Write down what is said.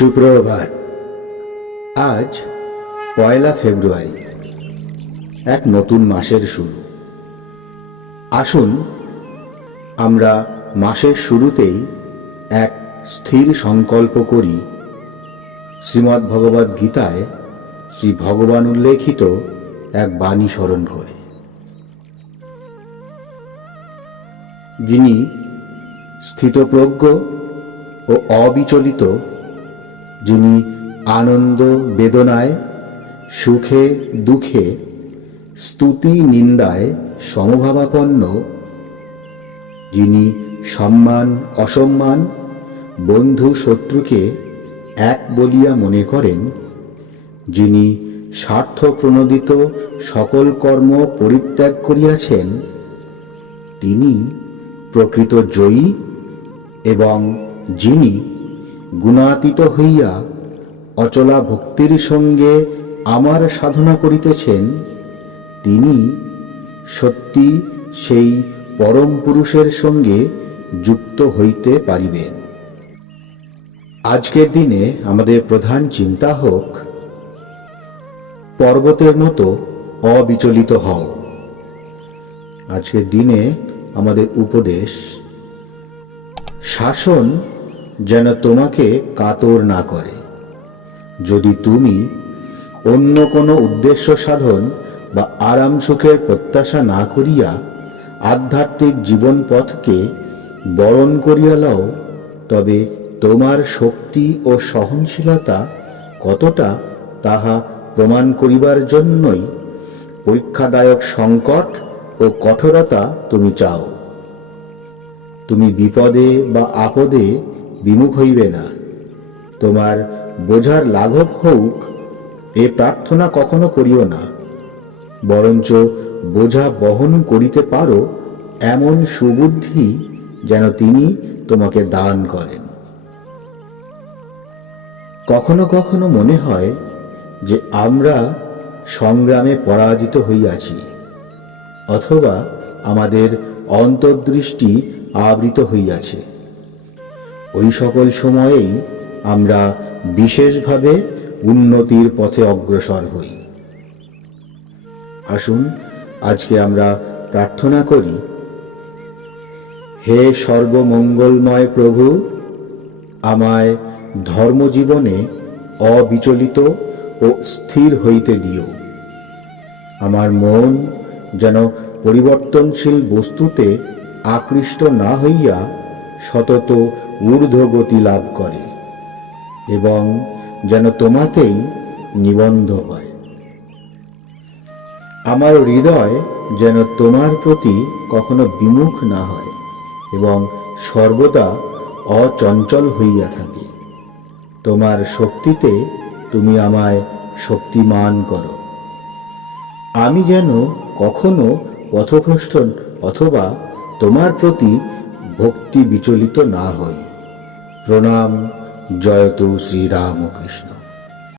সুপ্রভাত আজ পয়লা ফেব্রুয়ারি, এক নতুন মাসের শুরু। আসুন, আমরা মাসের শুরুতেই এক স্থির সংকল্প করি। শ্রীমদ্ ভগবদ গীতায় শ্রী ভগবান উল্লেখিত এক বাণী স্মরণ করে। যিনি স্থিতপ্রজ্ঞ ও অবিচলিত যিনি আনন্দ বেদনায়, সুখে দুঃখে, স্তুতি নিন্দায় সমভাবাপন্ন, যিনি সম্মান, অসম্মান, বন্ধু শত্রুকে এক বলিয়া মনে করেন, যিনি স্বার্থ প্রণোদিত সকল কর্ম পরিত্যাগ করিয়াছেন, তিনি প্রকৃত জয়ী এবং যিনি গুণাতীত হইয়া অচলা ভক্তির সঙ্গে আমার সাধনা করিতেছেন, তিনি সত্যি সেই পরম পুরুষের সঙ্গে যুক্ত হইতে পারিবেন। আজকের দিনে আমাদের প্রধান চিন্তা হোক, পর্বতের মতো অবিচলিত হও। আজকের দিনে আমাদের উপদেশ, শাসন যেন তোমাকে কাতর না করে। যদি তুমি অন্য কোনো উদ্দেশ্য সাধন বা আরাম সুখের প্রত্যাশা না করিয়া আধ্যাত্মিক জীবন পথকে বরণ করিয়া লও, তবে তোমার শক্তি ও সহনশীলতা কতটা তাহা প্রমাণ করিবার জন্যই পরীক্ষাদায়ক সংকট ও কঠোরতা তুমি চাও। তুমি বিপদে বা আপদে বিমুখ হইবে না। তোমার বোঝার লাঘব হোক এ প্রার্থনা কখনো করিও না। বরঞ্চ বোঝা বহন করিতে পারো, এমন সুবুদ্ধি যেন তিনি তোমাকে দান করেন। কখনো কখনো মনে হয় যে আমরা সংগ্রামে পরাজিত হইয়াছি, অথবা আমাদের অন্তর্দৃষ্টি আবৃত হইয়াছে। ওই সকল সময়েই আমরা বিশেষভাবে উন্নতির পথে অগ্রসর হই। আসুন আজকে আমরা প্রার্থনা করি, হে সর্বমঙ্গলময় প্রভু, আমায় ধর্মজীবনে অবিচলিত ও স্থির হইতে দিও। আমার মন যেন পরিবর্তনশীল বস্তুতে আকৃষ্ট না হইয়া সতত ঊর্ধ্বগতি লাভ করে এবং যেন তোমাতেই নিবন্ধ হয়। আমার হৃদয় যেন তোমার প্রতি কখনো বিমুখ না হয় এবং সর্বদা অচঞ্চল হইয়া থাকে। তোমার শক্তিতে তুমি আমায় শক্তিমান করো। আমি যেন কখনো পথভ্রষ্ট অথবা তোমার প্রতি ভক্তি বিচলিত না হই। প্রণাম জয়তু শ্রীরামকৃষ্ণ।